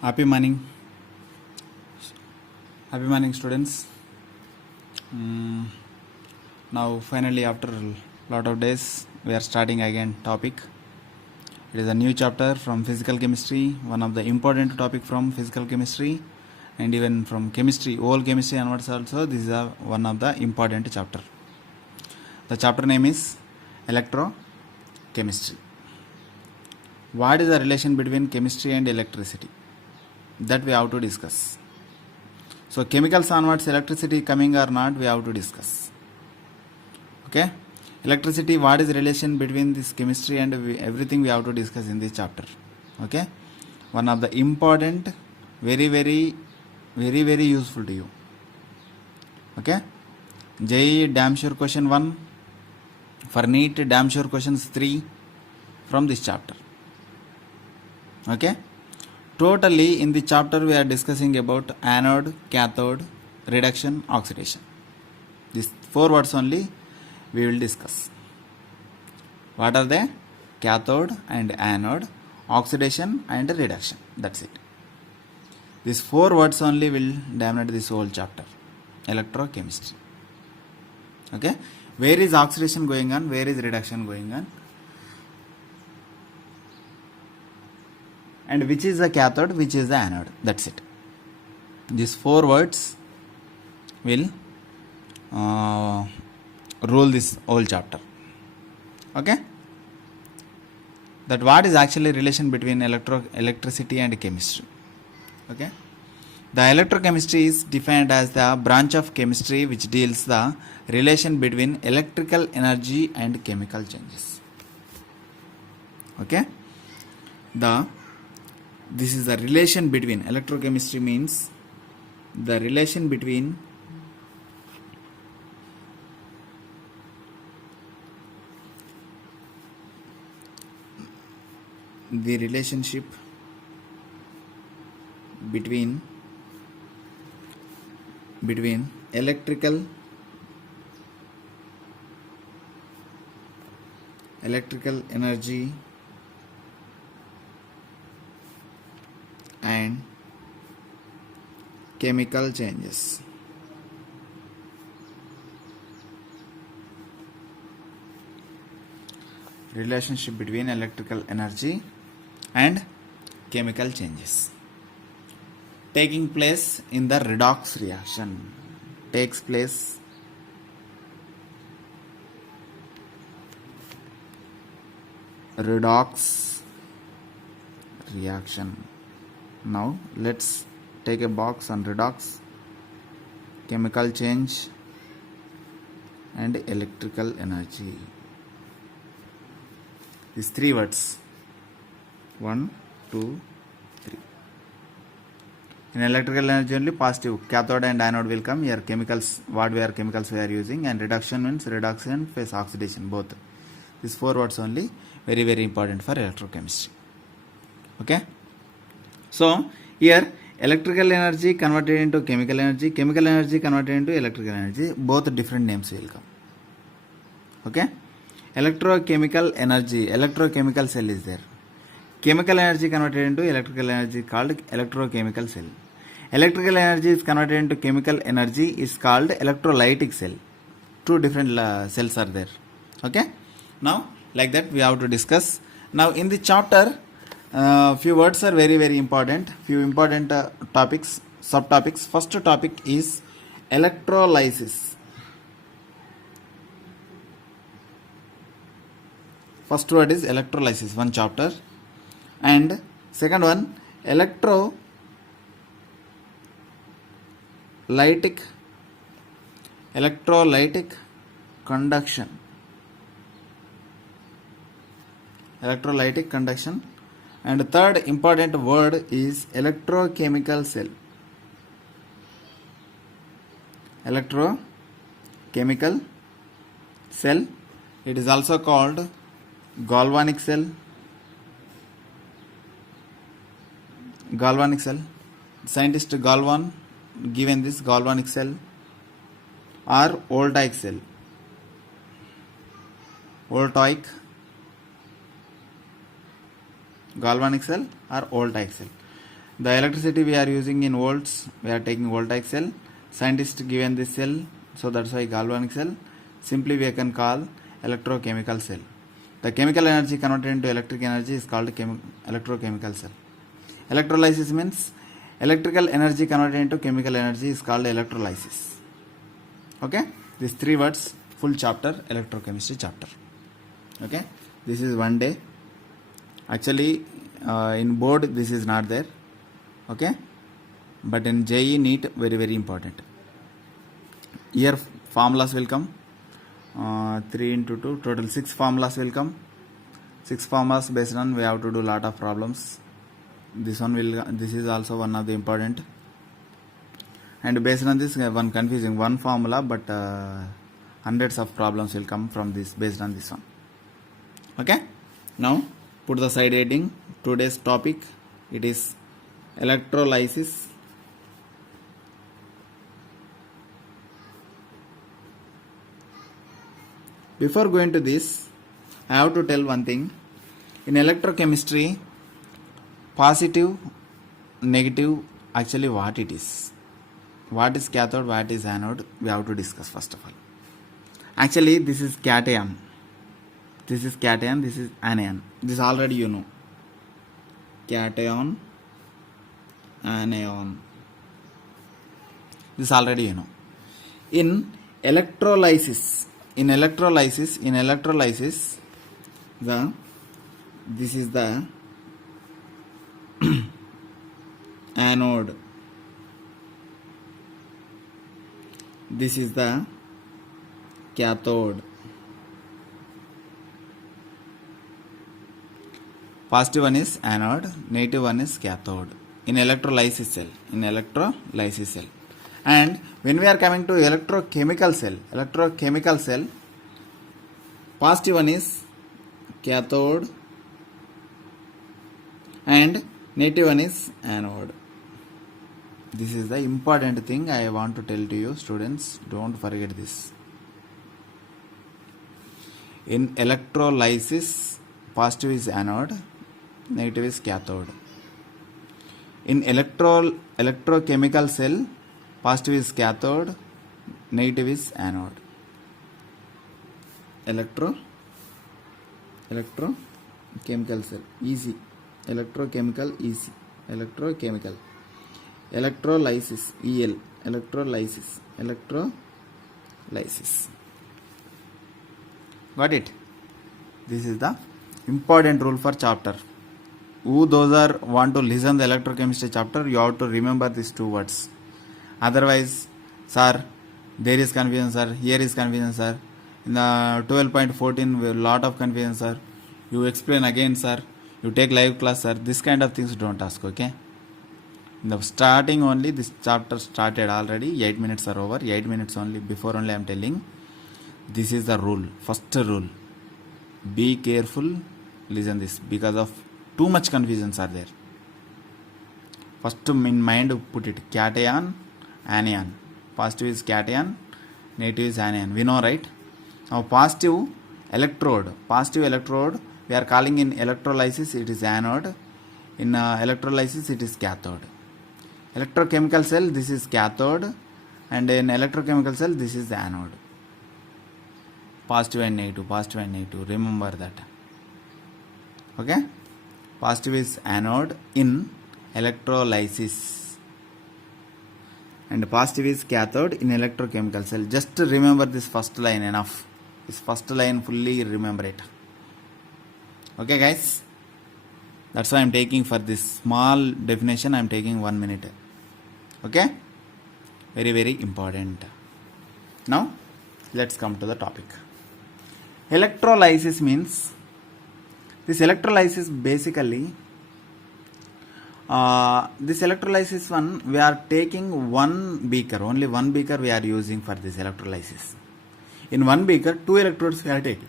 Happy morning. Happy morning, students. Now, finally, after a lot of days, we are starting again topic. It is a new chapter from physical chemistry, one of the important topic from physical chemistry, and even from chemistry, whole chemistry onwards also. This is one of the important chapter. The chapter name is electrochemistry. What is the relation between chemistry and electricity? That we have to discuss. So chemicals onwards, electricity coming or not, we have to discuss. Okay, electricity, what is the relation between this chemistry and everything we have to discuss in this chapter. Okay, one of the important, very useful to you. Okay, JEE damn sure question 1, for NEET damn sure questions 3 from this chapter. Okay, totally in the chapter we are discussing about anode, cathode, reduction, oxidation. These 4 words only we will discuss. What are they? Cathode and anode, oxidation and reduction. That's it. These 4 words only will dominate this whole chapter, electrochemistry. Okay, where is oxidation going on, where is reduction going on, and which is the cathode, which is the anode. That's it. These 4 words will rule this whole chapter. Okay, that what is actually relation between electricity and chemistry. Okay, the electrochemistry is defined as the branch of chemistry which deals the relation between electrical energy and chemical changes. Okay, this is the relation between, electrochemistry means the relation between the relationship between electrical energy and chemical changes. Relationship between electrical energy and chemical changes taking place in the redox reaction. Takes place redox reaction. Now let's take a box on redox, chemical change and electrical energy. These 3 words, 1, 2, 3. In electrical energy only positive, cathode and anode will come. Here chemicals, what we are chemicals we are using, and reduction means reduction phase oxidation, both. These 4 words only very important for electrochemistry. Okay, so here electrical energy converted into chemical energy converted into electrical energy, both different names will come. Okay, electrochemical energy, electrochemical cell is there. Chemical energy converted into electrical energy called electrochemical cell. Electrical energy is converted into chemical energy is called electrolytic cell. 2 different cells are there. Okay, now like that we have to discuss. Now in the chapter, few words are very important. Few important topics, subtopics. First topic is electrolysis. First word is electrolysis, one chapter, and second one electrolytic conduction. Electrolytic conduction. And third important word is electrochemical cell. Electrochemical cell. It is also called galvanic cell. Galvanic cell. Scientist Galvan given this galvanic cell or voltaic cell. Voltaic galvanic cell or voltaic cell. The electricity we are using in volts, we are taking voltaic cell. Scientists given this cell, so that's why galvanic cell. Simply we can call electrochemical cell. The chemical energy converted into electric energy is called electrochemical cell. Electrolysis means electrical energy converted into chemical energy is called electrolysis. Okay, these three words, full chapter, electrochemistry chapter. Okay, this is one day. Actually, in board this is not there. Okay, but in JE NEET very important. Here formulas will come. 3 into 2, total 6 formulas will come. 6 formulas based on we have to do lot of problems. This is also one of the important. And based on this, one confusing one formula, but hundreds of problems will come from this based on this one. Okay, now put the side heading. Today's topic, it is electrolysis. Before going to this, I have to tell one thing. In electrochemistry, positive, negative, actually what it is. What is cathode, what is anode, we have to discuss first of all. Actually, this is cation. This is cation, this is anion. This already you know. Cation, anion. This already you know. In electrolysis, this is the anode. This is the cathode. Positive one is anode, negative one is cathode. In electrolysis cell. And when we are coming to electrochemical cell, positive one is cathode and negative one is anode. This is the important thing I want to tell to you, students. Don't forget this. In electrolysis, positive is anode, negative is cathode. In electrochemical cell, positive is cathode, negative is anode. Electrochemical cell, easy. Electrochemical, easy. Electrochemical. Electrolysis, EL. Electrolysis. Got it? This is the important rule for chapter. Who those are want to listen the electrochemistry chapter, you have to remember these two words. Otherwise, sir, there is confusion, sir. Here is confusion, sir. In the 12.14, lot of confusion, sir. You explain again, sir. You take live class, sir. This kind of things don't ask, okay? In the starting only, this chapter started already. 8 minutes are over. 8 minutes only. Before only I am telling. This is the rule. First rule. Be careful. Listen this. Because of too much confusions are there. First in mind put it. Cation, anion. Positive is cation. Negative is anion. We know, right? Now positive electrode. We are calling in electrolysis, it is anode. In electrolysis, it is cathode. Electrochemical cell, this is cathode. And in electrochemical cell, this is the anode. Positive and negative. Remember that. Okay? Positive is anode in electrolysis. And positive is cathode in electrochemical cell. Just remember this first line enough. This first line fully remember it. Okay guys, that's why I am taking for this small definition, I am taking 1 minute. Okay, very important. Now let's come to the topic. Electrolysis means, this electrolysis basically, this electrolysis one, we are taking one beaker, only one beaker we are using for this electrolysis. In one beaker, 2 electrodes we are taking.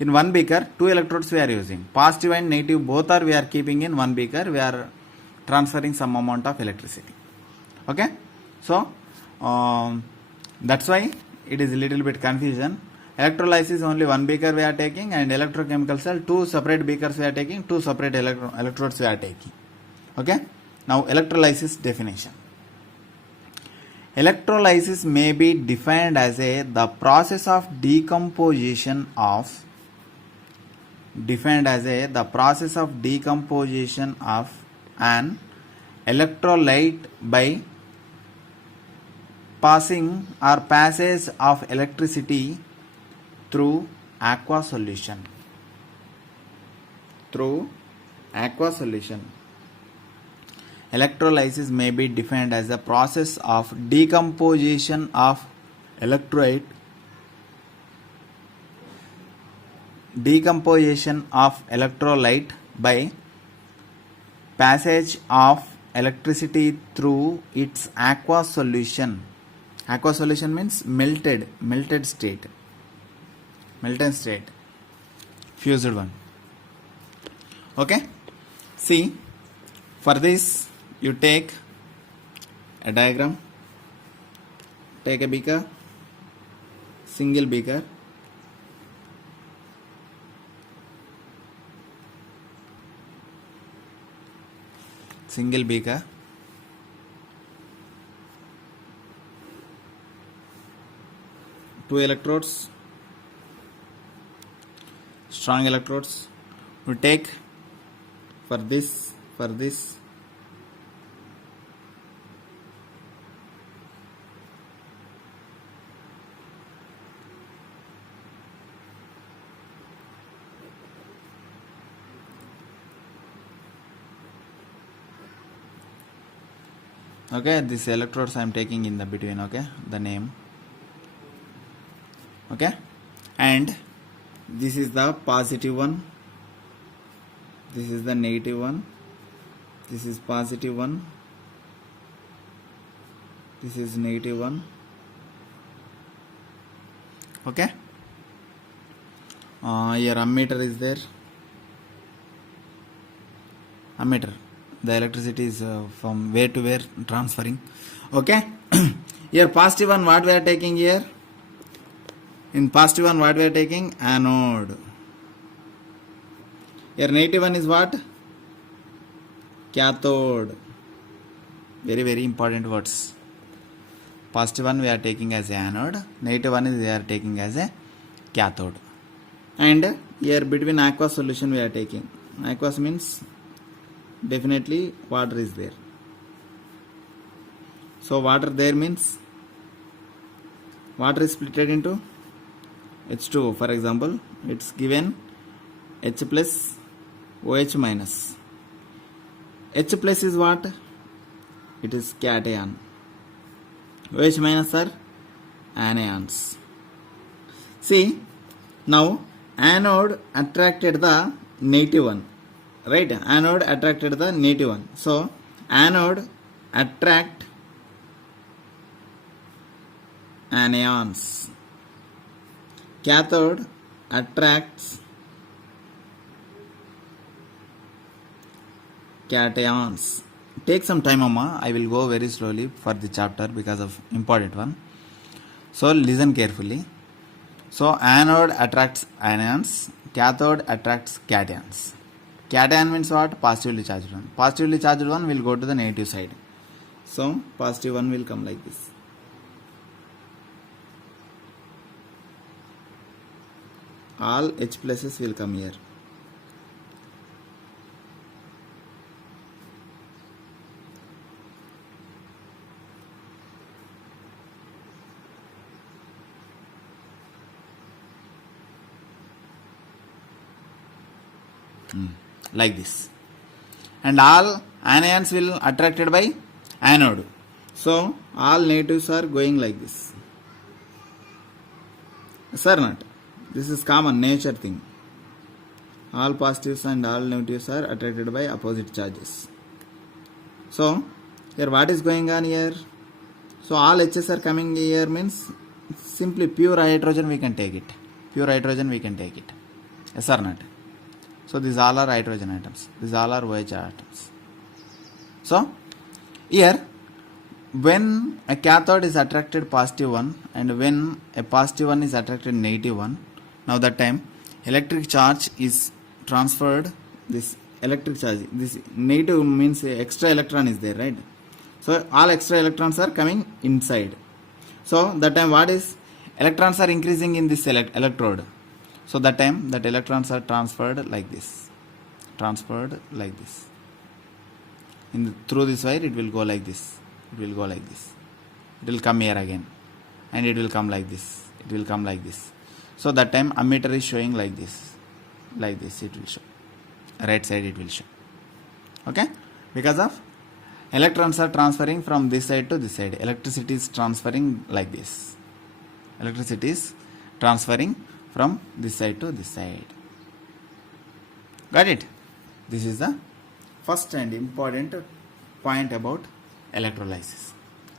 In one beaker, 2 electrodes we are using. Positive and negative both are we are keeping in one beaker. We are transferring some amount of electricity. Okay. So, that's why it is a little bit confusion. Electrolysis only one beaker we are taking, and electrochemical cell two separate beakers we are taking, two separate electrodes we are taking. Okay. Now electrolysis definition. Electrolysis may be defined as the process of decomposition of an electrolyte by passage of electricity through aqua solution. Electrolysis may be defined as the process of decomposition of electrolyte by passage of electricity through its aqua solution. Aqua solution means melted state, fused one. Okay. See, for this you take a diagram. Take a beaker, single beaker. Two electrodes, strong electrodes. We take for this. Okay, these electrodes I am taking in the between. Okay, the name. Okay, and this is the positive one, this is the negative one, this is positive one, this is negative one. Okay, here ammeter is there. Ammeter, the electricity is from where to where transferring. Okay. Here positive one, what we are taking here? In positive one, what we are taking? Anode. Here negative one is what? Cathode. Very, very important words. Positive one we are taking as anode. Negative one is we are taking as a cathode. And here between aqueous solution we are taking. Aqueous means definitely water is there. So water there means water is split into H2O. For example, it's given H plus OH minus. H plus is what? It is cation. OH minus are anions. See, now anode attracted the negative one. Right? Anode attracted the negative one. So anode attract anions. Cathode attracts cations. Take some time, Amma. I will go very slowly for the chapter because of important one. So listen carefully. So anode attracts anions, cathode attracts cations. Cation means what? Positively charged one. Positively charged one will go to the negative side. So positive one will come like this. All H pluses will come here. Like this. And all anions will attracted by anode. So all negatives are going like this. Yes or not? This is common nature thing. All positives and all negatives are attracted by opposite charges. So here what is going on here? So all H's are coming here means simply pure hydrogen we can take it. Pure hydrogen we can take it. Yes or not? So these all are hydrogen atoms. These all are OH atoms. So here when a cathode is attracted positive one and when a positive one is attracted negative one, now that time electric charge is transferred. This electric charge, this negative means a extra electron is there, right? So all extra electrons are coming inside. So that time what is, electrons are increasing in this electrode. So that time that electrons are transferred like this, transferred like this. Through this wire it will go like this, it will go like this, it will come here again, and it will come like this, it will come like this. So that time ammeter is showing like this it will show, right side it will show. Okay, because of electrons are transferring from this side to this side, electricity is transferring like this, electricity is transferring from this side to this side. Got it? This is the first and important point about electrolysis.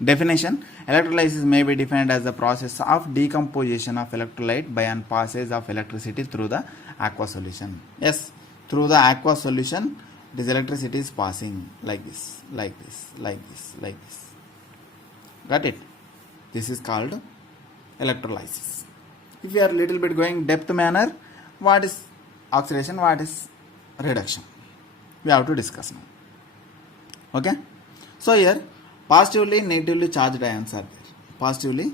Definition: electrolysis may be defined as the process of decomposition of electrolyte by an passage of electricity through the aqueous solution. Yes, through the aqueous solution this electricity is passing like this, like this, like this, like this. Got it? This is called electrolysis. If we are little bit going depth manner, what is oxidation, what is reduction, we have to discuss now. Okay, so here positively negatively charged ions are there, positively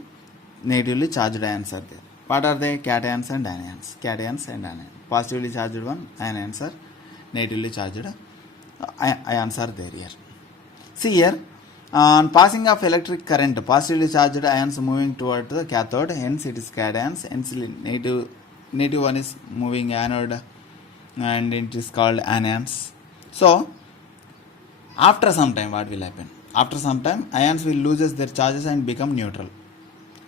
negatively charged ions are there. What are they? Cations and anions, cations and anions. Positively charged one, anions are negatively charged ions are there here. See here, on passing of electric current, positively charged ions moving toward the cathode, hence it is cations, hence negative one is moving anode, and it is called anions. So after some time what will happen? After some time ions will lose their charges and become neutral.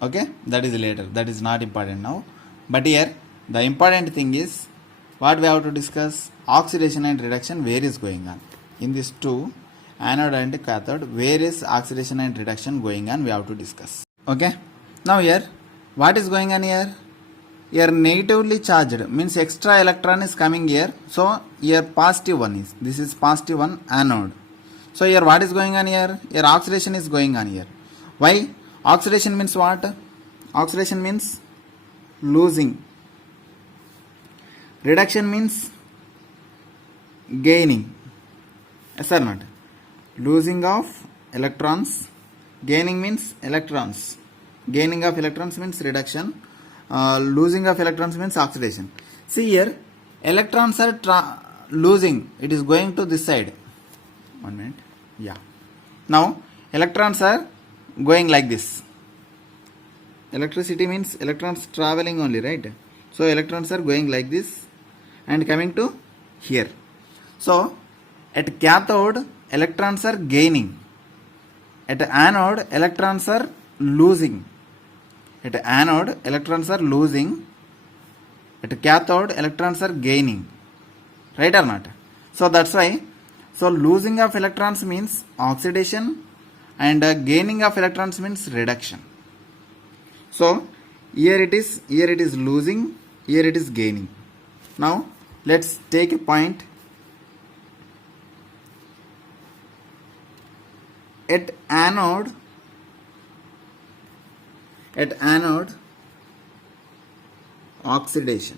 Okay, that is later, that is not important now. But here the important thing is what we have to discuss: oxidation and reduction, where is going on in these two, anode and cathode, where is oxidation and reduction going on, we have to discuss. Okay, now here what is going on here? Here negatively charged means extra electron is coming here. So here positive one is, this is positive one anode. So here what is going on here? Here oxidation is going on here. Why? Oxidation means what? Oxidation means losing. Reduction means gaining. Yes or not? Losing of electrons, gaining means electrons. Gaining of electrons means reduction. Losing of electrons means oxidation. See here, electrons are losing, it is going to this side. 1 minute. Yeah. Now electrons are going like this. Electricity means electrons traveling only, right? So electrons are going like this and coming to here. So at cathode electrons are gaining, at anode electrons are losing. At anode electrons are losing, at cathode electrons are gaining, right or not? So that's why, so losing of electrons means oxidation and gaining of electrons means reduction. So here it is losing, here it is gaining. Now let's take a point. At anode oxidation,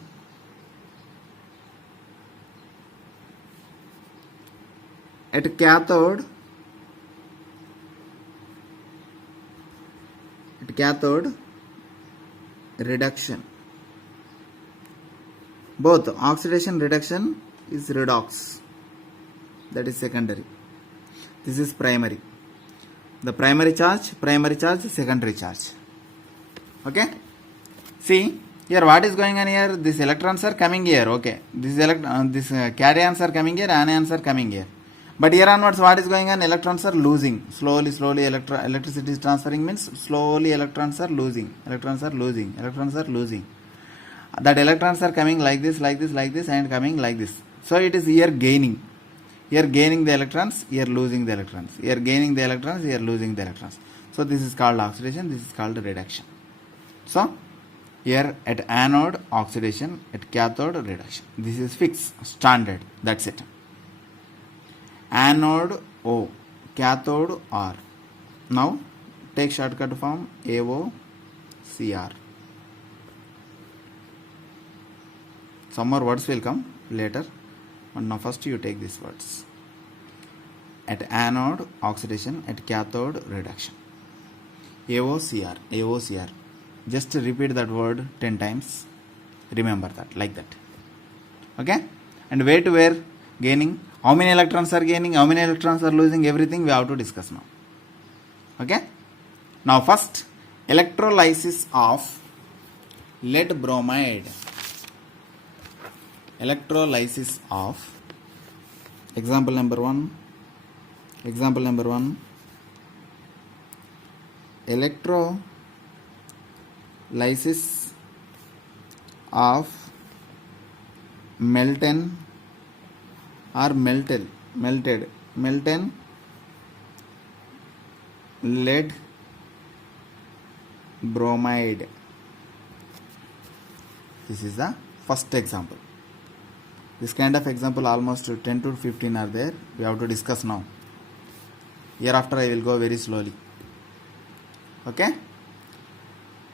at cathode reduction. Both oxidation reduction is redox, that is secondary. This is primary. The primary charge, secondary charge. Okay, see here what is going on here? These electrons are coming here. Okay, these cations are coming here, anions are coming here. But here onwards what is going on? Electrons are losing. Slowly electricity is transferring means slowly electrons are losing. That electrons are coming like this and coming like this. So it is here gaining. Here gaining the electrons, here losing the electrons. Here gaining the electrons, here losing the electrons. So this is called oxidation, this is called reduction. So here at anode oxidation, at cathode reduction. This is fixed, standard, that's it. Anode O, cathode R. Now take shortcut form AOCR. Some more words will come later, but now first you take these words. At anode oxidation, at cathode reduction. AOCR, AOCR. Just repeat that word 10 times. Remember that, like that. Okay? And where to where gaining? How many electrons are gaining? How many electrons are losing? Everything we have to discuss now. Okay? Now first, electrolysis of lead bromide. Electrolysis of, example number one, electrolysis of molten or melted lead bromide. This is the first example. This kind of example almost 10 to 15 are there. We have to discuss now. Hereafter I will go very slowly. Okay?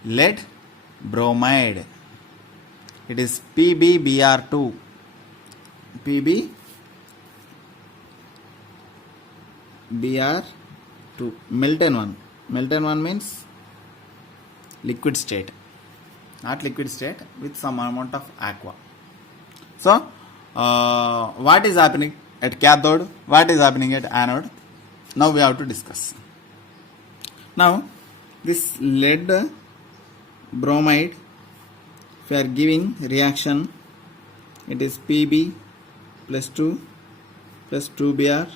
Lead bromide. It is PbBr2. PbBr2. Molten one. Molten one means liquid state. Not liquid state, with some amount of aqua. So, what is happening at cathode? What is happening at anode? Now we have to discuss. Now, this lead bromide, if we are giving reaction, it is Pb plus 2 plus 2Br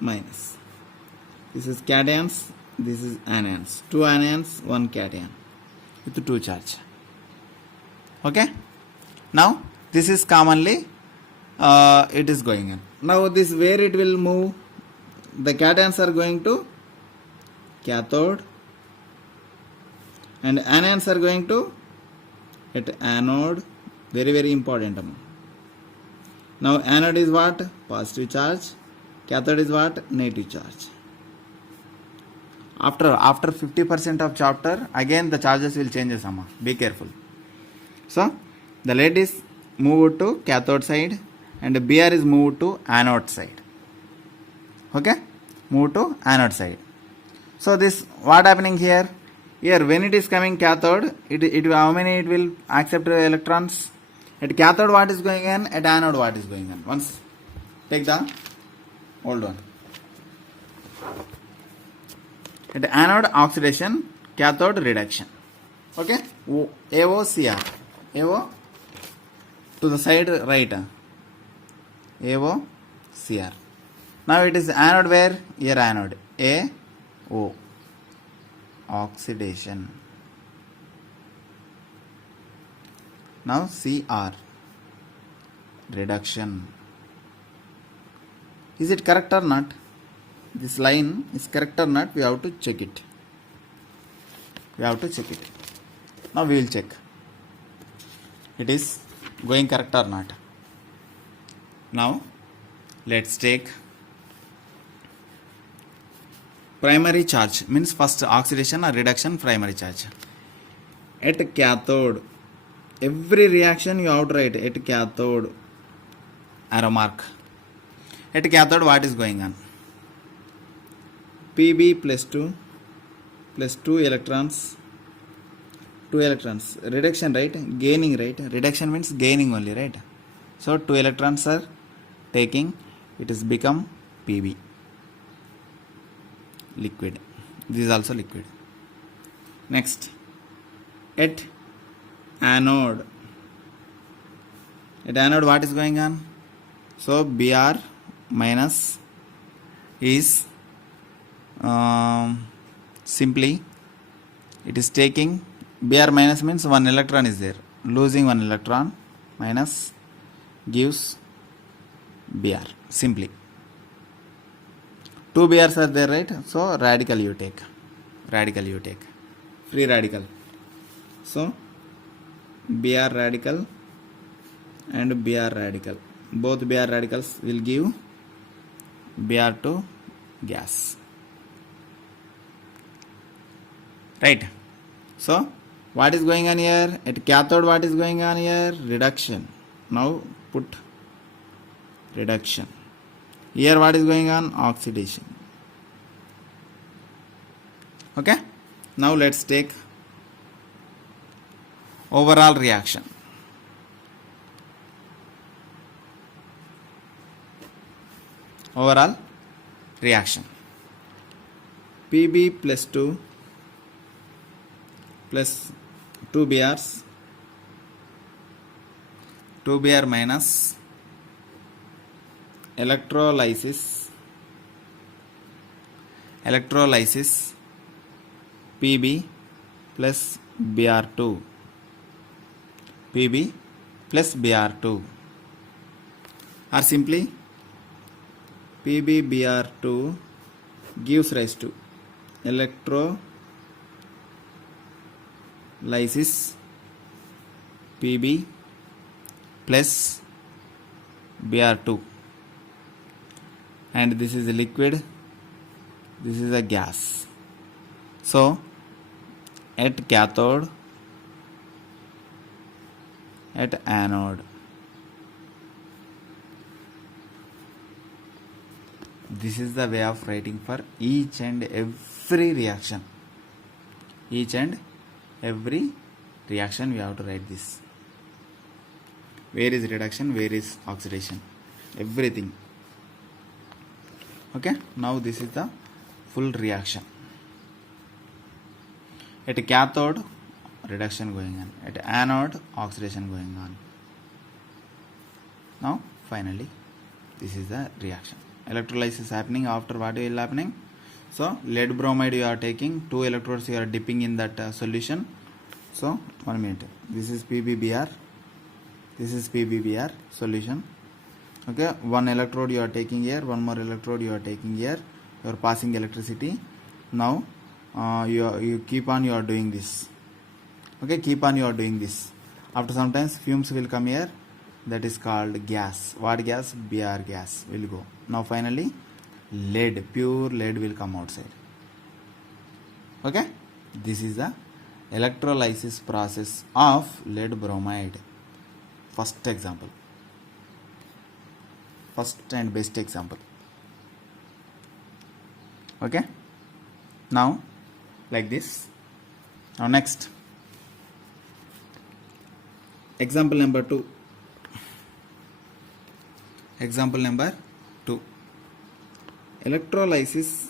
minus. This is cations, this is anions. 2 anions, 1 cation with 2 charge. Okay? Now, this is commonly it is going in. Now this where it will move, the cations are going to cathode and anions are going to at anode. Very very important. Now anode is what? Positive charge. Cathode is what? Negative charge. After 50% of chapter, again the charges will change. Be careful. So the lead is moved to cathode side and Br is moved to anode side. Okay? Move to anode side. So this what happening here? Here when it is coming cathode, it how many it will accept electrons? At cathode what is going on? At anode what is going on? Once take the old one. At anode oxidation, cathode reduction. Okay? AOCR. AO to the side right. AOCR. Now it is anode where? Here anode. AO. Oxidation. Now CR. Reduction. Is it correct or not? This line is correct or not? We have to check it. Now we will check. It is going correct or not. Now let's take primary charge, means first oxidation or reduction primary charge. At cathode, every reaction you have to write at cathode, arrow mark. At cathode what is going on? Pb plus 2 electrons. 2 electrons. Reduction, right? Gaining, right? Reduction means gaining only, right? So 2 electrons are taking. It is become Pb. Liquid. This is also liquid. Next. At anode. At anode what is going on? So Br minus is simply it is taking Br minus means 1 electron is there, losing 1 electron, minus gives Br simply. 2 Brs are there, right? So radical you take, free radical. So Br radical and Br radical, both Br radicals will give Br2 gas. right? So what is going on here? At cathode, what is going on here? Reduction. Now put reduction. Here what is going on? Oxidation. Okay. Now let's take overall reaction. Overall reaction. Pb plus 2 plus 2 Brs, 2 Br minus electrolysis Pb plus Br2, Pb plus Br2, or simply PbBr2 gives rise to electrolysis Pb plus Br2, and this is a liquid, this is a gas. So at cathode, at anode, this is the way of writing for each and every reaction. Each and every reaction we have to write this. Where is reduction, where is oxidation, everything. Okay, now this is the full reaction. At cathode, reduction going on. At anode, oxidation going on. Now finally this is the reaction. Electrolysis happening. After what will happening? So lead bromide you are taking, 2 electrodes you are dipping in that solution. So 1 minute. This is PbBr, this is PbBr solution. Okay, 1 electrode you are taking here, 1 more electrode you are taking here. You are passing electricity. Now you keep on, you are doing this. Okay, keep on, you are doing this. After sometimes fumes will come here. That is called gas. What gas? Br gas will go. Now finally lead, pure lead will come outside. Okay, this is the electrolysis process of lead bromide. First example, first and best example. Okay, now like this. Now next, example number 2. Example number 2. Electrolysis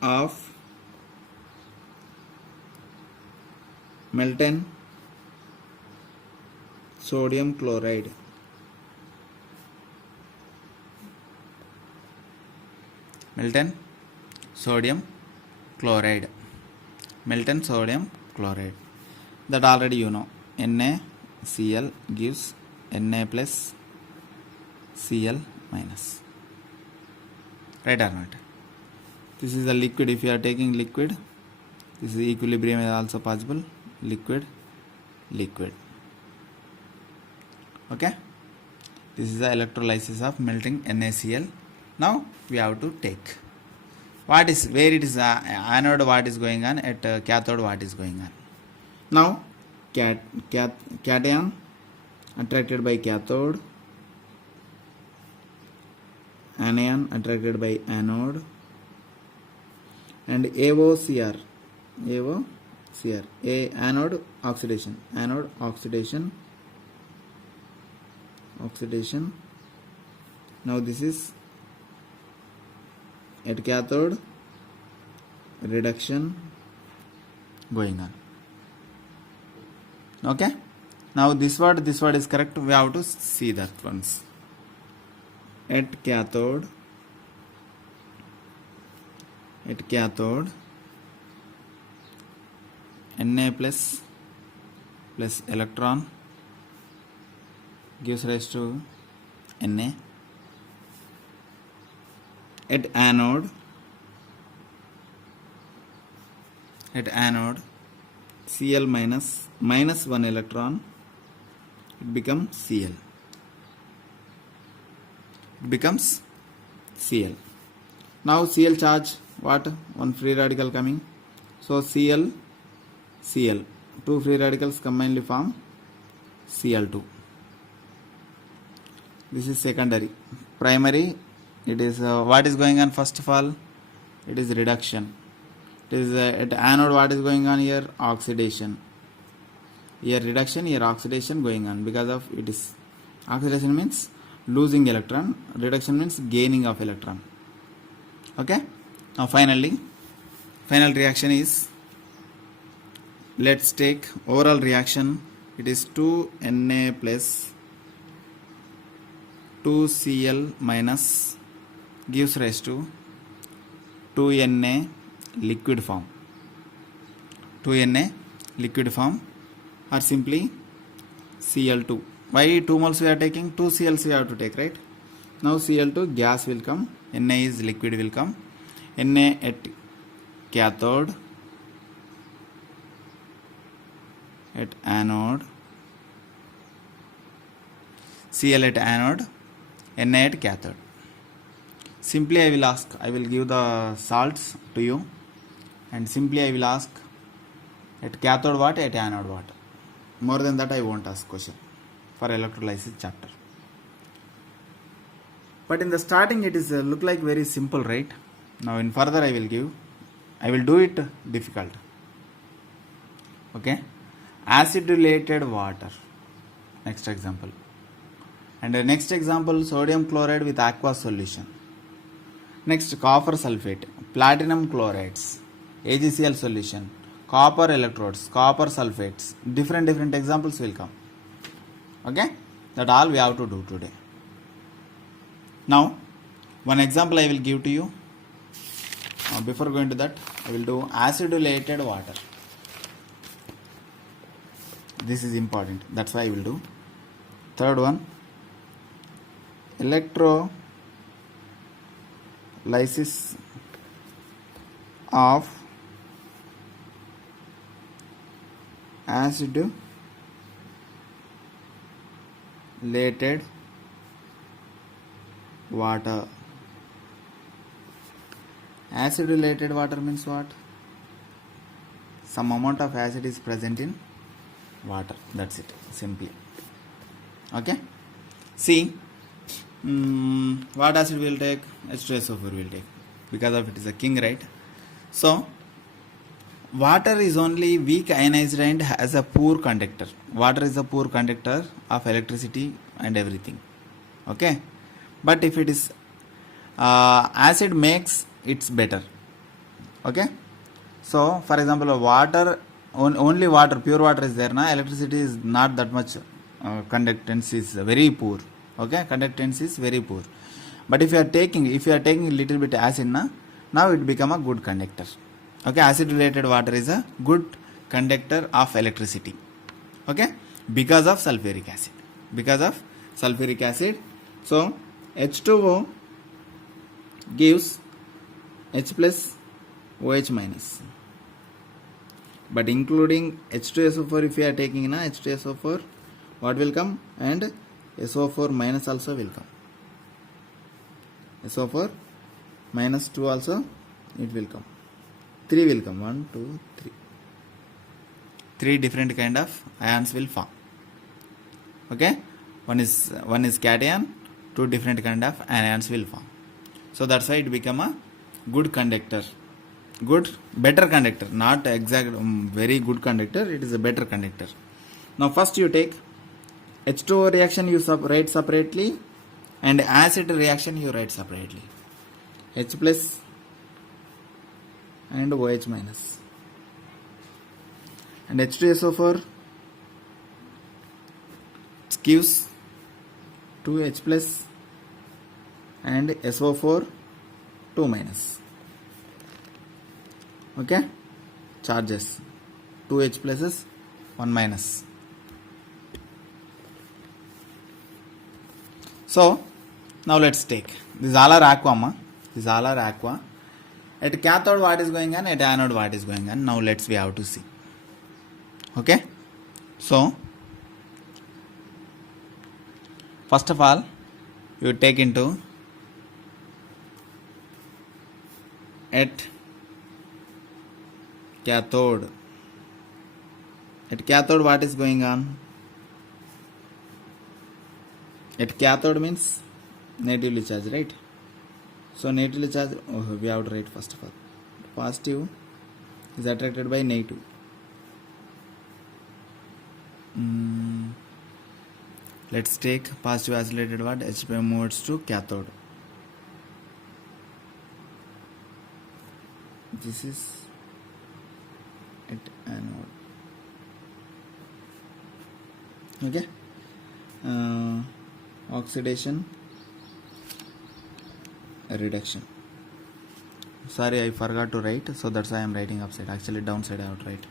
of molten sodium chloride. Molten sodium chloride. Molten sodium chloride. That already you know. NaCl gives Na plus Cl minus. Right or not? This is a liquid. If you are taking liquid, this is equilibrium is also possible. Liquid, liquid. Okay. This is the electrolysis of melting NaCl. Now we have to take. What is, where it is anode, what is going on? At cathode, what is going on? Now cation attracted by cathode, anion attracted by anode, and AOCR, A anode oxidation, oxidation. Now this is at cathode, reduction going on. Okay, now this word is correct. We have to see that once. At cathode, Na plus electron gives rise to Na. At anode, Cl minus 1 electron, it becomes Cl. Now Cl charge, what? One free radical coming. So Cl, Cl. Two free radicals combinedly form Cl2. This is secondary. Primary, it is what is going on first of all? It is reduction. It is at anode, what is going on here? Oxidation. Here reduction, here oxidation going on because of it is oxidation means losing electron, reduction means gaining of electron. Okay. Now finally, final reaction is, let's take overall reaction. It is 2Na plus 2Cl minus gives rise to 2Na liquid form. 2Na liquid form, or simply Cl2. Why 2 moles we are taking? 2 Cls we have to take, right? Now Cl2 gas will come, Na is liquid will come. Na at cathode, at anode, Cl at anode, Na at cathode. Simply I will ask, I will give the salts to you, and simply I will ask at cathode what, at anode what. More than that I won't ask question for electrolysis chapter. But in the starting it is look like very simple, right? Now in further I will do it difficult. Okay. Acidulated water. Next example. And the next example, sodium chloride with aqueous solution. Next, copper sulfate, platinum chlorides, AgCl solution, copper electrodes, copper sulfates. Different examples will come. Okay. That all we have to do today. Now, one example I will give to you. Before going to that, I will do acidulated water. This is important. That's why I will do. Third one, electrolysis of acidulated water. Acidulated water means what? Some amount of acid is present in water. That's it, simply. Okay. See, what acid we will take? H2SO4 will take, because of it is a king, right? So water is only weak ionized and has a poor conductor. Water is a poor conductor of electricity and everything. Okay. But if it is acid makes it's better. Okay. So for example, water, only water, pure water is there, na electricity is not that much, conductance is very poor. Okay, conductance is very poor. But if you are taking little bit acid, now it become a good conductor. Okay, acidulated water is a good conductor of electricity. Okay, because of sulfuric acid. So H2O gives H plus OH minus. But including H2SO4, if you are taking H2SO4, what will come? And SO4 minus also will come. SO4 minus 2 also it will come. 3 will come. 1, 2, 3. 3 different kind of ions will form. Okay. One is cation. 2 different kind of ions will form. So that's why it become a good conductor. Better conductor. Not exact very good conductor. It is a better conductor. Now first you take H2O reaction, you write separately, and acid reaction you write separately. H plus and OH minus. And H2SO4 gives 2H plus and SO4 2 minus. Okay, charges 2H pluses 1 minus. So now let's take these all are aqua. At cathode what is going on, at anode what is going on. Now we have to see. Okay, so first of all you take into at cathode. At cathode, what is going on? At cathode means negatively charged, right? So negatively charged, we have to write first of all. Positive is attracted by negative. Let's take positive isolated what? H moves to cathode. This is at anode. Okay. Oxidation, reduction. Sorry, I forgot to write, so that's why I am writing upside. Actually, downside I have to write.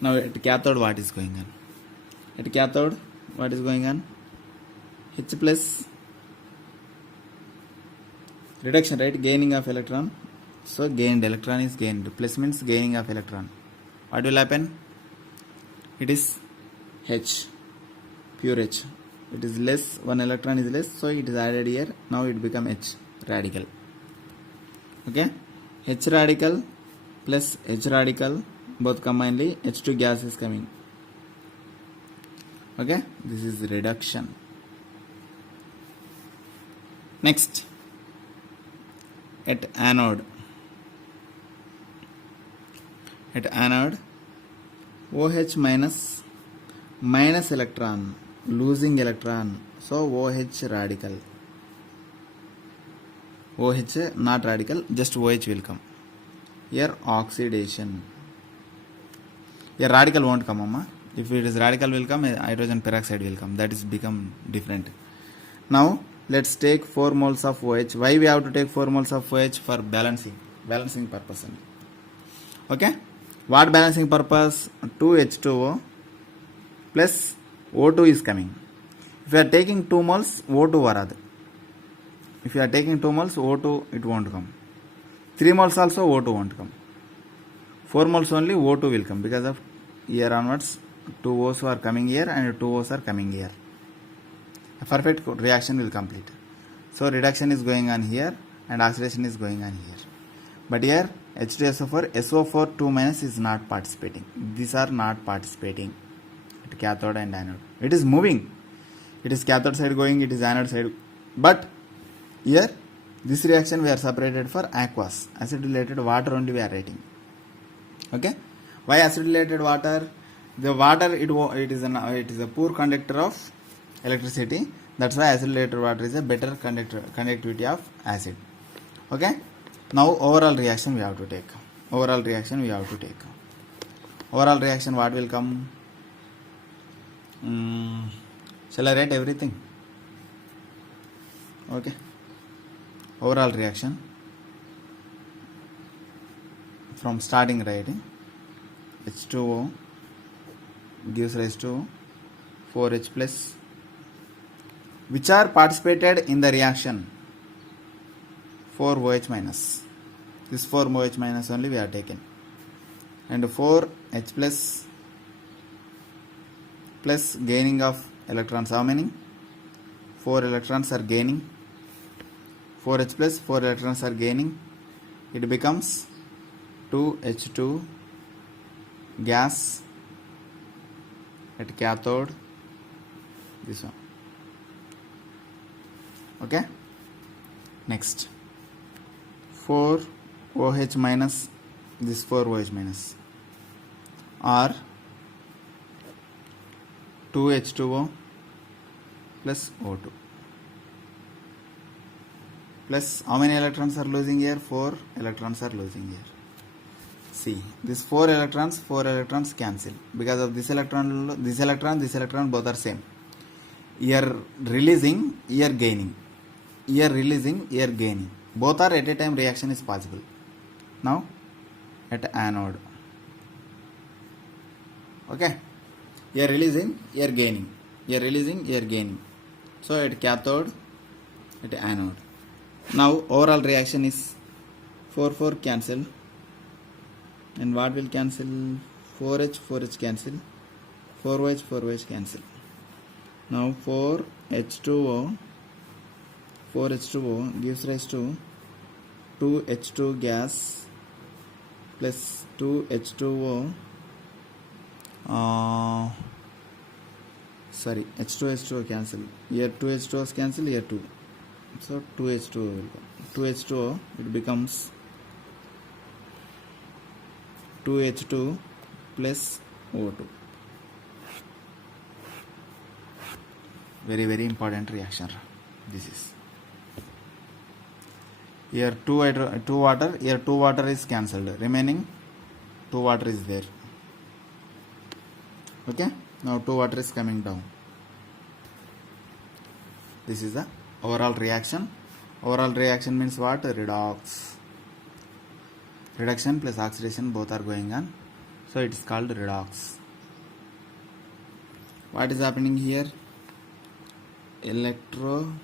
Now at cathode, what is going on? At cathode, what is going on? H plus reduction, right? Gaining of electron. So gained electron is gained. Plus means gaining of electron. What will happen? It is H, pure H. It is less, one electron is less, so it is added here. Now it become H radical. Okay, H radical plus H radical both combinedly H2 gas is coming. Okay, this is reduction. Next, at anode. At anode, OH minus electron, losing electron, so OH radical. OH not radical, just OH will come. Here oxidation. Here radical won't come, amma. If it is radical will come, hydrogen peroxide will come. That is become different. Now let's take 4 moles of OH. Why we have to take 4 moles of OH? For balancing purpose. Okay. What balancing purpose? 2H2O plus O2 is coming. If you are taking 2 moles, O2 varadu. If you are taking 2 moles, O2 it won't come. 3 moles also O2 won't come. 4 moles only O2 will come, because of here onwards 2 O's are coming here and 2 O's are coming here. A perfect reaction will complete. So reduction is going on here and oxidation is going on here. But here H2SO4, SO4 2 minus is not participating. These are not participating at cathode and anode. It is moving. It is cathode side going, it is anode side. But here this reaction we are separated for aqueous. Acid related water only we are writing. Okay. Why acid related water? The water it is a poor conductor of electricity. That's why acid related water is a better conductivity of acid. Okay. Now overall reaction we have to take. Overall reaction what will come? Shall I write everything? Okay. Overall reaction from starting writing. H2O gives rise to 4H plus, which are participated in the reaction. 4OH minus. This 4OH minus only we are taken. And 4H plus gaining of electrons. How many? 4 electrons are gaining. 4H plus 4 electrons are gaining. It becomes 2H2 gas at cathode. This one. Okay. Next. 4OH minus, this 4OH minus, or 2H2O plus O2 plus how many electrons are losing here? 4 electrons are losing here. See, this 4 electrons cancel because of this electron both are same. Here releasing, here gaining. Here releasing, here gaining. Both are at a time reaction is possible. Now at anode. Okay. Here releasing, here gaining. Here releasing, here gaining. So at cathode, at anode. Now overall reaction is 4 cancel. And what will cancel? 4H cancel. 4OH cancel. Now 4H2O gives rise to 2H2 gas plus 2H2O. Sorry, H2H2O cancel. Here 2H2O's cancel, here 2. So 2H2O will go. 2H2O, it becomes 2H2 plus O2. Very, very important reaction. This is. Here 2 water, here 2 water is cancelled. Remaining 2 water is there. Okay, now 2 water is coming down. This is the overall reaction. Overall reaction means what? Redox. Reduction plus oxidation both are going on. So it is called redox. What is happening here? Electrolysis.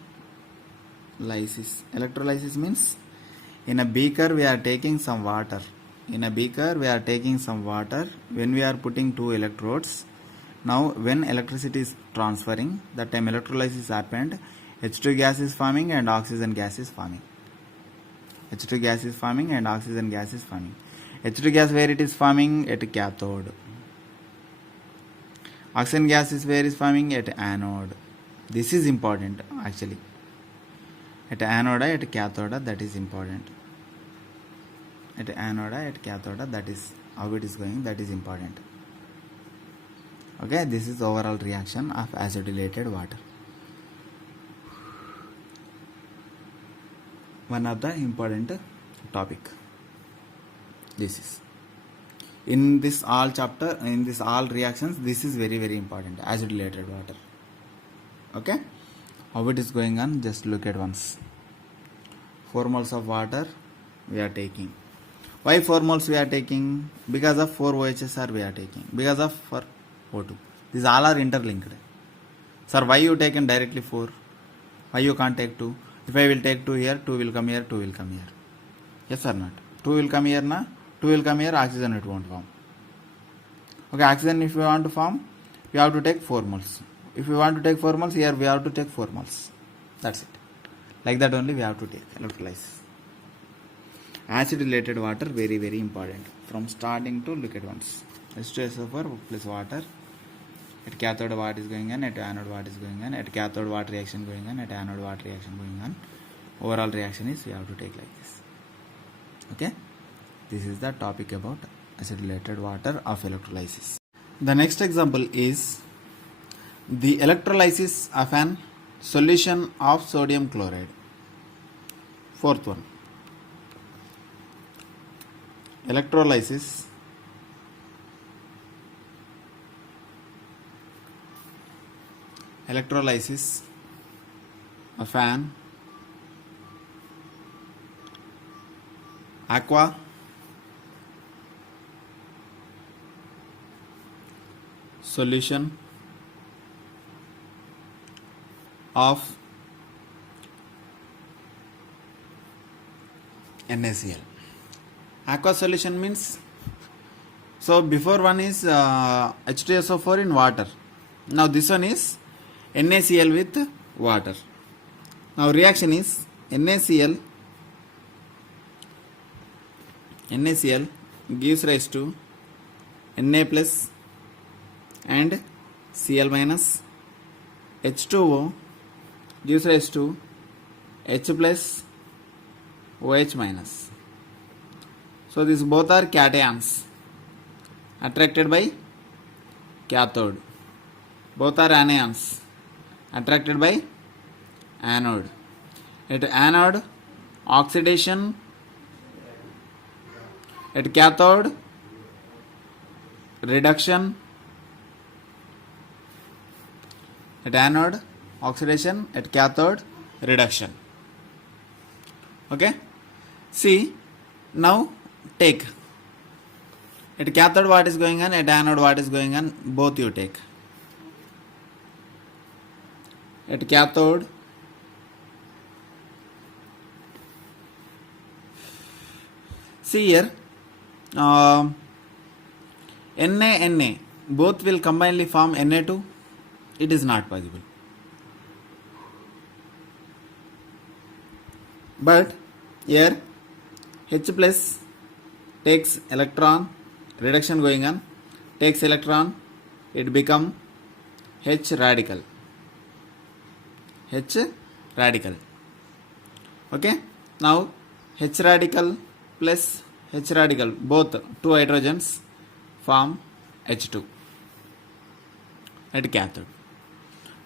Electrolysis means in a beaker we are taking some water. In a beaker we are taking some water. When we are putting 2 electrodes, now when electricity is transferring, that time electrolysis happened, H2 gas is forming and oxygen gas is forming. H2 gas is forming and oxygen gas is forming. H2 gas where it is forming? At cathode. Oxygen gas is where is forming? At anode. This is important actually. At anode, at cathode, that is important. At anode, at cathode, that is how it is going, that is important. Okay, this is overall reaction of acidylated water. One of the important topic. This is. In this all chapter, in this all reactions, this is very, very important. Acidylated water. Okay, how it is going on, just look at once. 4 moles of water we are taking. Why 4 moles we are taking? Because of 4 OHSR we are taking. Because of for O2. These all are interlinked. Sir, why you taken directly 4? Why you can't take 2? If I will take 2 here, 2 will come here, 2 will come here. Yes or not? 2 will come here, na? 2 will come here, oxygen it won't form. Okay, oxygen if you want to form, you have to take 4 moles. If you want to take 4 moles, here we have to take 4 moles. That's it. Like that only we have to take electrolysis. Acid-related water, very, very important. From starting to look at once. H2SO4 plus water. At cathode what is going on, at anode what is going on, at cathode what reaction going on, at anode what reaction going on. Overall reaction is we have to take like this. Okay. This is the topic about acid-related water of electrolysis. The next example is the electrolysis of an solution of sodium chloride. Fourth one. Electrolysis of an aqua solution of NaCl. Aqua solution means, so before one is H2SO4 in water. Now this one is NaCl with water. Now reaction is NaCl gives rise to Na plus and Cl minus. H2O gives rise to H plus OH minus. So these both are cations attracted by cathode. Both are anions attracted by anode. At anode, oxidation. At cathode, reduction. At anode, oxidation. At cathode, reduction. Okay. See, now take. At cathode what is going on, at anode what is going on, both you take. At cathode, see here, Na, both will combinedly form Na2. It is not possible. But here H plus takes electron, reduction going on, takes electron, it become H radical. H radical. Okay. Now H radical plus H radical, both two hydrogens form H2 at cathode.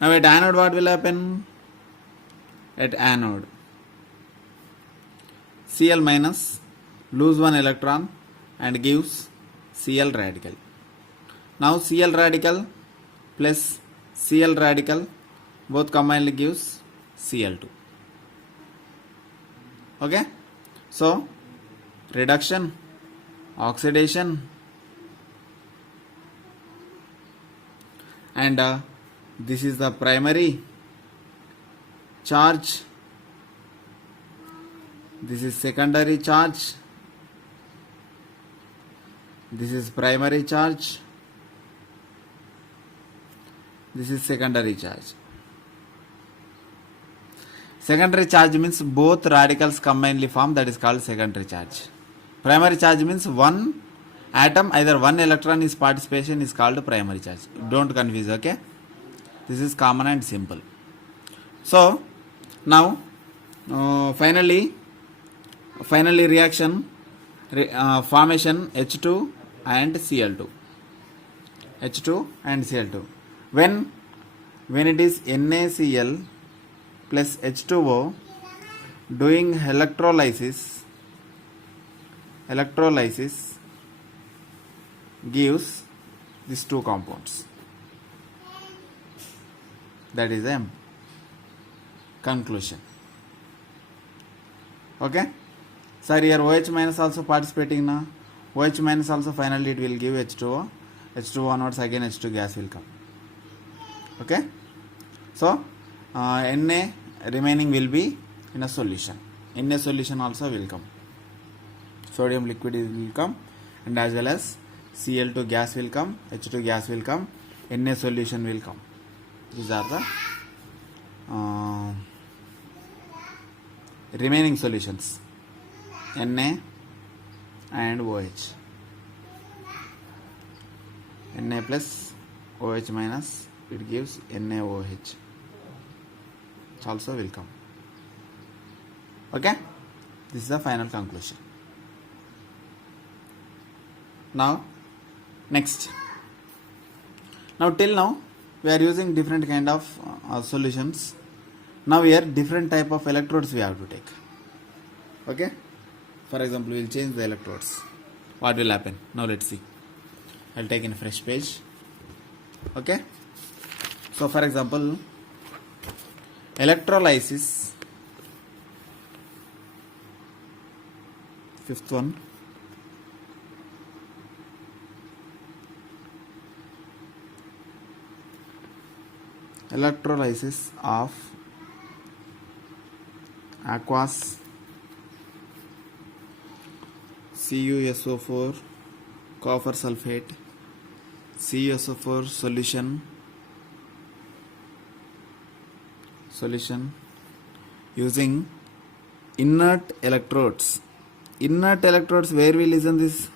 Now at anode what will happen? At anode Cl minus lose one electron and gives Cl radical. Now Cl radical plus Cl radical both combined gives Cl2. Okay. So reduction, oxidation, and this is the primary charge, this is secondary charge, this is primary charge, this is secondary charge. Secondary charge means both radicals combinedly form, that is called secondary charge. Primary charge means one atom, either one electron is participation, is called primary charge. Don't confuse, okay? This is common and simple. So now finally reaction formation H2 and Cl2. H2 and Cl2. When it is NaCl plus H2O doing electrolysis gives these two compounds. That is the conclusion. Okay. Sir, here OH minus also participating now. OH minus also finally it will give H2O. H2O onwards again H2 gas will come. Okay. So Na remaining will be in a solution. Na solution also will come. Sodium liquid will come, and as well as Cl2 gas will come, H2 gas will come, Na solution will come. These are the remaining solutions, Na and OH. Na plus OH minus, it gives NaOH. It also will come. Okay. This is the final conclusion. Now next, now till now we are using different kind of solutions. Now here different type of electrodes we have to take. Okay. For example, we will change the electrodes. What will happen? Now let's see. I'll take in a fresh page. Okay. So for example, electrolysis, fifth one, electrolysis of aqueous CuSO4 copper sulfate CuSO4 solution using inert electrodes. Inert electrodes, where we listen this?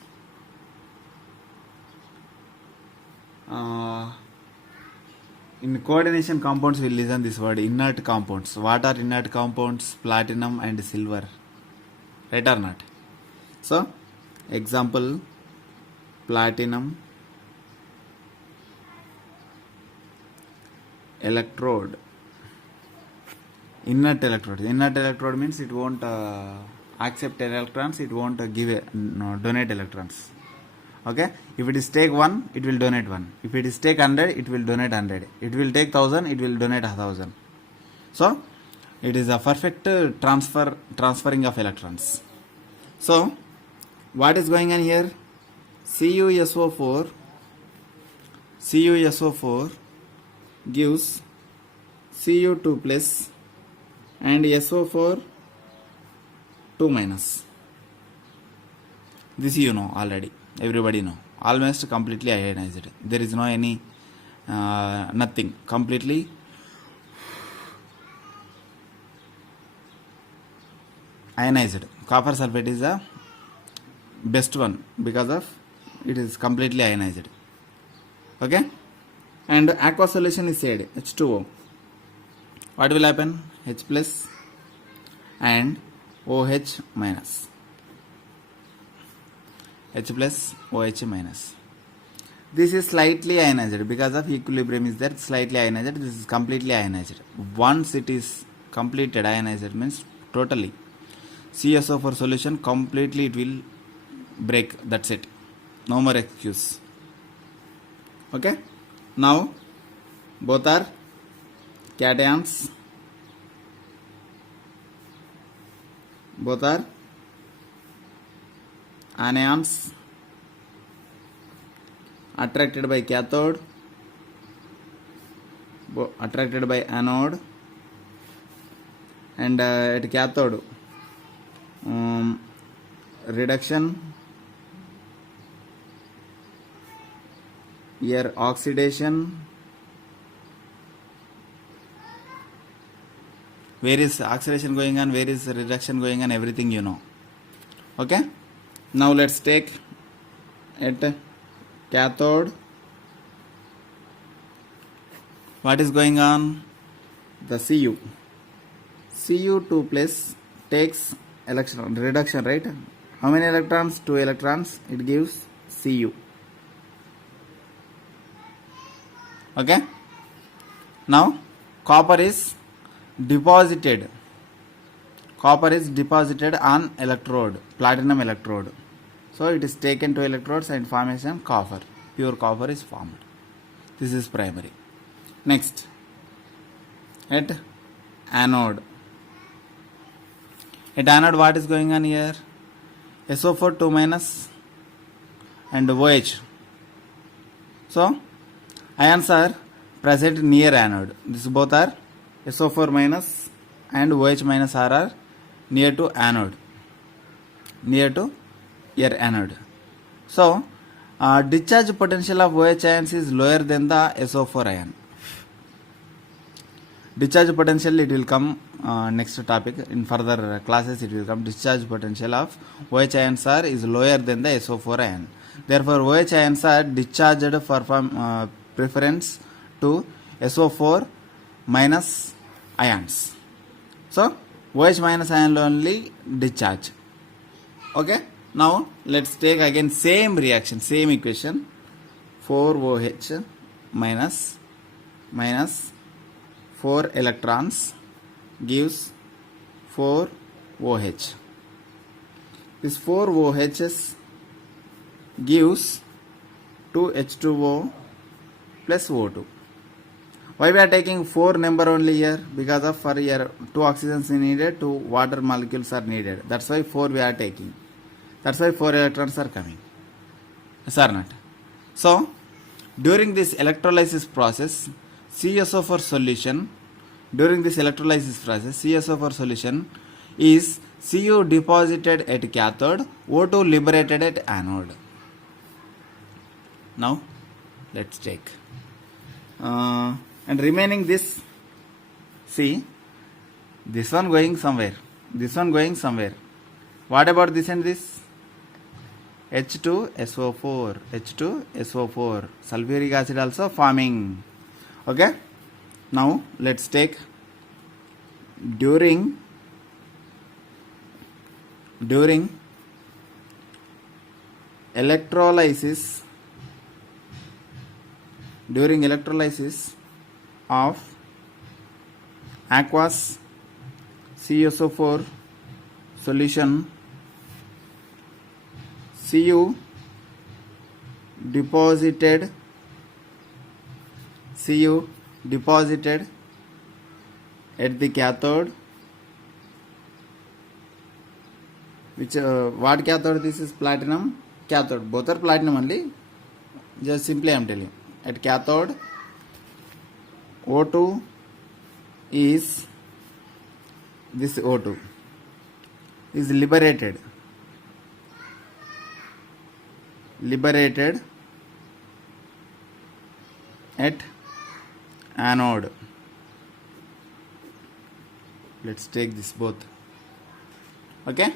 In coordination compounds we listen this word, inert compounds. What are inert compounds? Platinum and silver. Right or not? So example, platinum electrode. Inert electrode. Inert electrode means it won't accept electrons, it won't donate electrons. Okay. If it is take 1, it will donate 1. If it is take 100, it will donate 100. It will take 1000, it will donate 1000. So it is a perfect transferring of electrons. So what is going on here? CuSO4 gives Cu2 plus and SO4 2 minus. This you know already. Everybody know. Almost completely ionized. There is no any nothing. Completely ionized. Copper sulfate is a best one because of it is completely ionized. Okay, and aqua solution is said H2O. What will happen? H plus and OH minus. H plus OH minus. This is slightly ionized because of equilibrium is there, slightly ionized. This is completely ionized. Once it is completed ionized means totally CSO4 solution completely it will break. That's it. No more excuse. Okay. Now both are cations. Both are anions attracted by cathode, attracted by anode, and at cathode reduction, here oxidation. Where is oxidation going on, where is reduction going on, everything you know. Okay, now let's take at cathode. What is going on? The Cu2 plus takes electron reduction, right? How many electrons? 2 electrons. It gives Cu. Okay, now copper is deposited on electrode, platinum electrode. So it is taken 2 electrodes and formation copper. Pure copper is formed. This is primary. Next, at anode. At anode, what is going on here? SO4 2 minus and OH. So ions are present near anode. These both are SO4 minus and OH minus are near to anode, near to your anode. So discharge potential of OH ions is lower than the SO4 ion. Discharge potential, it will come next topic in further classes. It will come. Discharge potential of OH ions is lower than the SO4 ion. Therefore OH ions are discharged for preference to SO4 minus ions. So OH minus ion only discharge. Okay, now let's take again same reaction, same equation. 4OH minus 4 electrons gives 4OH. This 4OHs gives 2H2O plus O2. Why we are taking 4 number only here? Because of for here 2 oxygens needed, 2 water molecules are needed. That's why 4 we are taking. That's why 4 electrons are coming. Yes or not? So during this electrolysis process, CSO4 solution, during this electrolysis process, CSO4 solution is Cu deposited at cathode, O2 liberated at anode. Now let's take. And remaining this, see, this one going somewhere, this one going somewhere. What about this and this? H2SO4, H2SO4, sulfuric acid also forming. Okay, now let's take during electrolysis of aqueous CSO4 solution, Cu deposited at the cathode, which what cathode? This is platinum cathode. Both are platinum only. Just simply I am telling. At cathode, O2 is this O2 is liberated at anode. Let's take this both. Okay,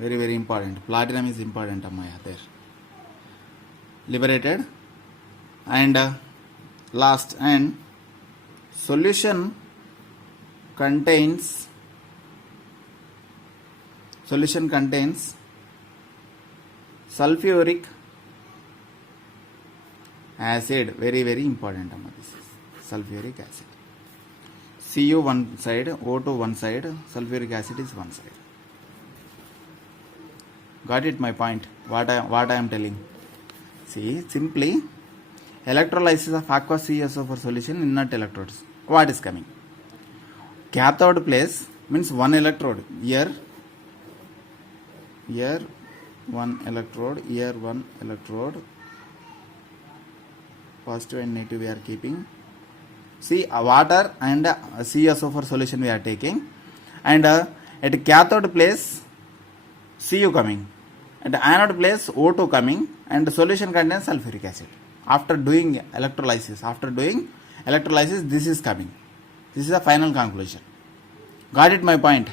very very important. Platinum is important Amaya there. Liberated. And last, and solution contains sulfuric acid, very very important Amma. This is sulfuric acid. Cu one side, O2 one side, sulfuric acid is one side. Got it my point? What I am telling? See, simply electrolysis of aqueous CSO4 solution in inert electrodes. What is coming? Cathode place means one electrode. Here one electrode, here one electrode. Positive and negative we are keeping. See, water and CSO4 solution we are taking, and at cathode place Cu coming, at anode place O2 coming, and solution contains sulfuric acid. After doing electrolysis, this is coming. This is the final conclusion. Got it my point?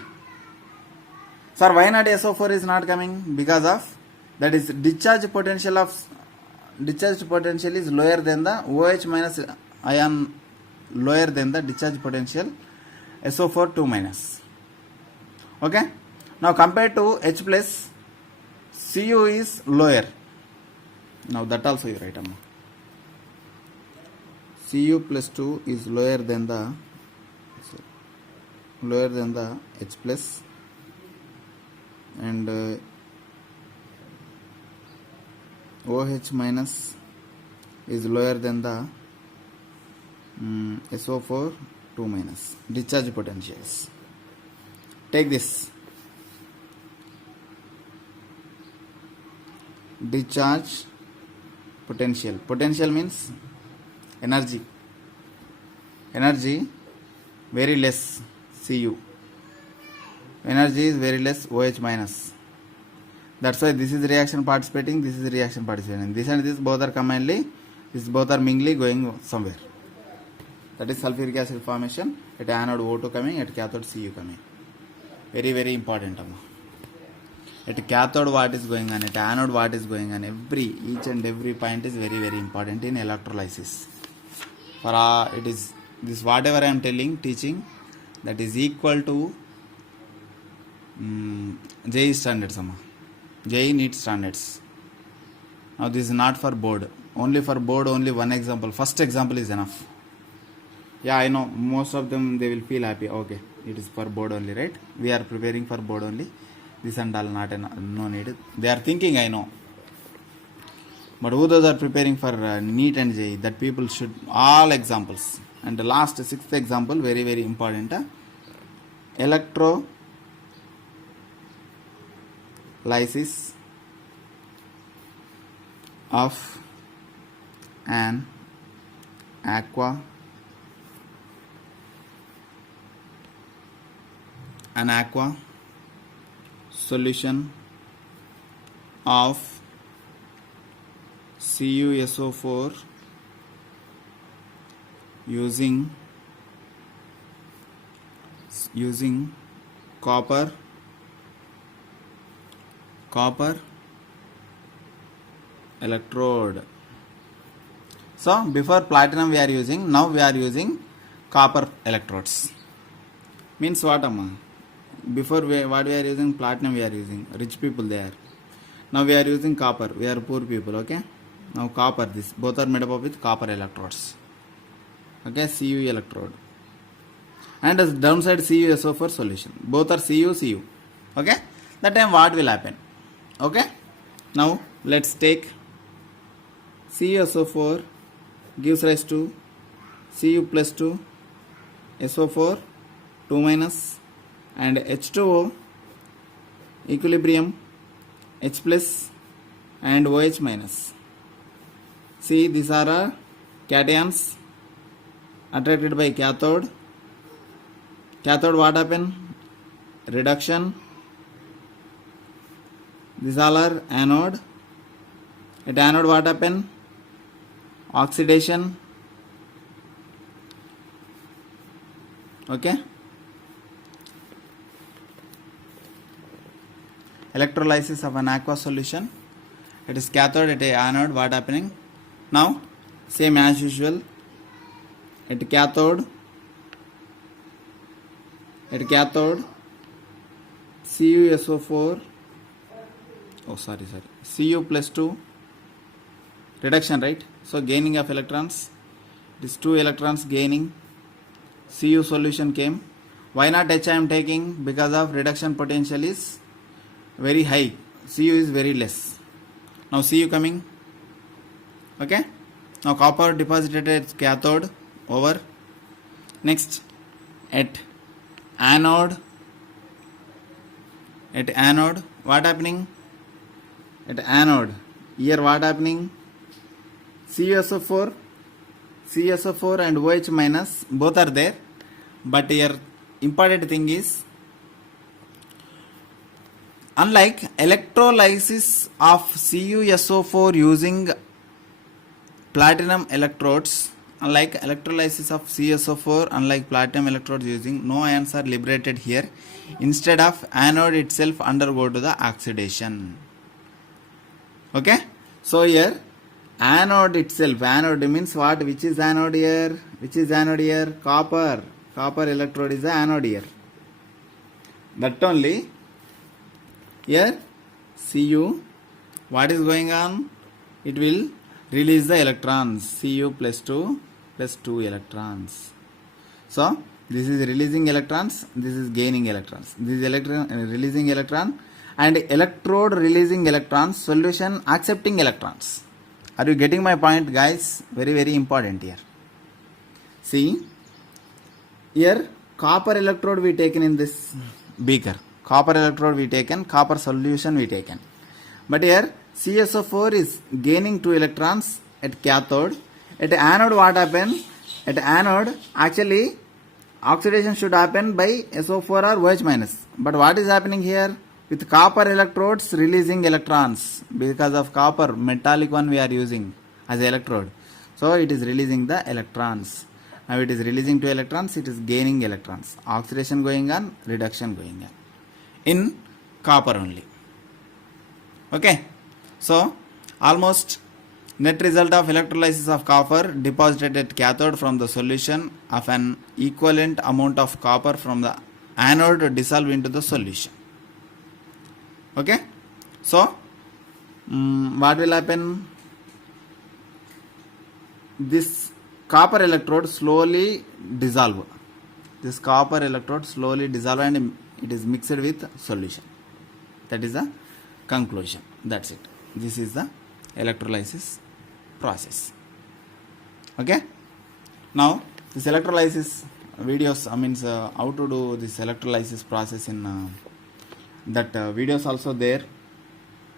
Sir, why not SO4 is not coming? Because of that is discharge potential is lower than the OH minus ion, lower than the discharge potential SO4 2 minus. Okay. Now compared to H plus, Cu is lower. Now that also you write Amma. Cu plus 2 is lower than the H plus, and OH minus is lower than the SO4 2 minus. Discharge potentials. Take this. Discharge potential. Potential means energy. Very less Cu. Energy is very less OH minus. That's why this is reaction participating, this is reaction participating. This and this both are combinedly, this both are mingly going somewhere. That is sulfuric acid formation at anode O2 coming, at cathode Cu coming. Very very important Amma. At cathode what is going on, at anode what is going on, each and every point is very very important in electrolysis. For it is this whatever I am teaching, that is equal to JEE standards Amma. JEE NEET standards. Now this is not for board. Only for board, only one example. First example is enough. Yeah, I know most of them they will feel happy. Okay, it is for board only, right? We are preparing for board only. This and all not no need. They are thinking, I know. But who those are preparing for NEET and JEE? That people should all examples. And the last sixth example, very very important. Electrolysis of an aqua solution of CuSO4 using copper electrode. So before platinum we are using, now we are using copper electrodes. Means what Amma? Before what we are using, platinum we are using, rich people they are. Now we are using copper, we are poor people. Okay, now copper, this both are made up with copper electrodes. Okay, Cu electrode, and as downside CuSO4 solution, both are Cu. Okay, that time what will happen? Okay, now let's take CuSO4 gives rise to Cu plus 2 SO4 2 minus, and H2O equilibrium H plus and OH minus. See, these are cations attracted by cathode. What happen? Reduction. These all are anode. At anode what happen? Oxidation. Okay. electrolysis of an aqueous solution. It is cathode at a anode. What happening? Now same as usual. At cathode CuSO4, Cu plus 2 reduction, right? So gaining of electrons, it is 2 electrons gaining. Cu solution came. Why not H I am taking? Because of reduction potential is very high, Cu is very less. Now Cu coming. Okay, now copper deposited at cathode over. Next at anode what happening? At anode here what happening? CuSO4 and OH minus both are there, but here important thing is, unlike electrolysis of CuSO4 using platinum electrodes, unlike platinum electrodes using, no ions are liberated here. Instead of anode itself undergo to the oxidation. Okay, so here anode itself, anode means what? Which is anode here? Copper electrode is the anode here. That only here Cu, what is going on? It will release the electrons, Cu plus 2 electrons. So this is releasing electrons, this is gaining electrons. This is releasing electron, and electrode releasing electrons, solution accepting electrons. Are you getting my point, guys? Very, very important here. See, here copper electrode we taken in this beaker. Copper solution we taken. But here CuSO4 is gaining 2 electrons at cathode. At anode what happened? At anode actually oxidation should happen by SO4 or OH minus. But what is happening here? With copper electrodes releasing electrons, because of copper metallic one we are using as electrode. So it is releasing the electrons. Now it is releasing 2 electrons, it is gaining electrons. Oxidation going on, reduction going on. In copper only. Okay. So almost net result of electrolysis of copper deposited at cathode from the solution of an equivalent amount of copper from the anode dissolved into the solution. Okay, so what will happen? This copper electrode slowly dissolve. And it is mixed with solution. That is the conclusion. That's it. This is the electrolysis process. Okay. Now this electrolysis videos, how to do this electrolysis process in that videos also there.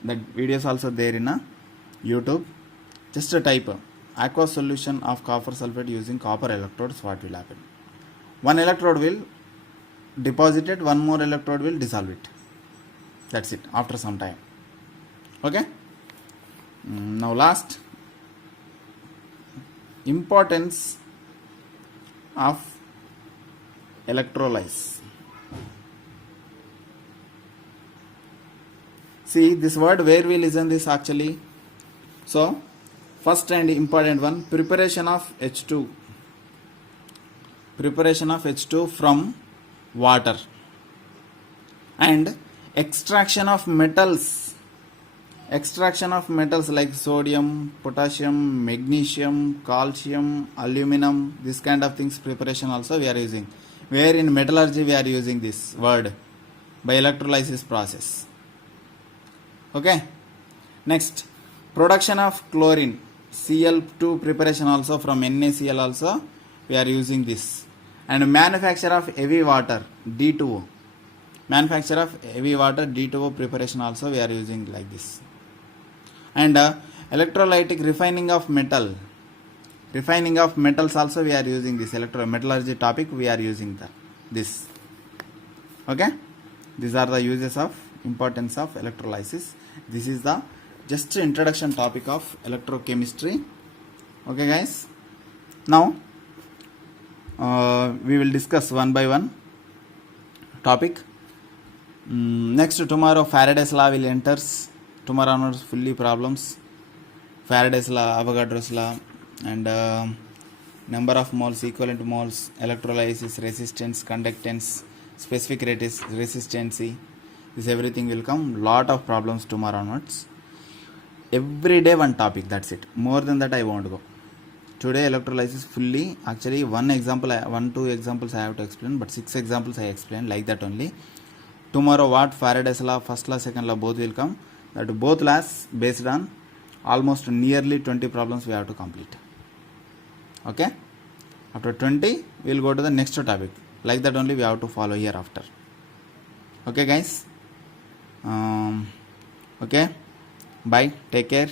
In YouTube. Just a type aqueous solution of copper sulfate using copper electrodes. What will happen? One electrode will deposit it, one more electrode will dissolve it. That's it. After some time. Okay. Now last, importance of electrolysis. See this word, where we listen this actually. So first and important one, preparation of H2 from water, and extraction of metals like sodium, potassium, magnesium, calcium, aluminum, this kind of things preparation also we are using. Where in metallurgy we are using this word by electrolysis process. Okay. Next, production of chlorine, Cl2 preparation also from NaCl also we are using this. And manufacture of heavy water, D2O. Preparation also we are using like this. And electrolytic refining of metals also we are using this. Metallurgy topic we are using this. Okay. These are the uses of importance of electrolysis. This is the just introduction topic of electrochemistry. Okay guys, now we will discuss one by one topic. Next, tomorrow Faraday's law will enters. Tomorrow onwards fully problems. Faraday's law, Avogadro's law, and number of moles, equivalent moles, electrolysis, resistance, conductance, specific resistancy. This everything will come. Lot of problems tomorrow onwards. Every day one topic. That's it. More than that I won't go. Today electrolysis fully. Actually two examples I have to explain, but 6 examples I explained like that only. Tomorrow what Faraday's law, first law, second law both will come. That both laws based on almost nearly 20 problems we have to complete. Okay. After 20 we will go to the next topic. Like that only we have to follow hereafter. Okay guys. Okay. Bye. Take care.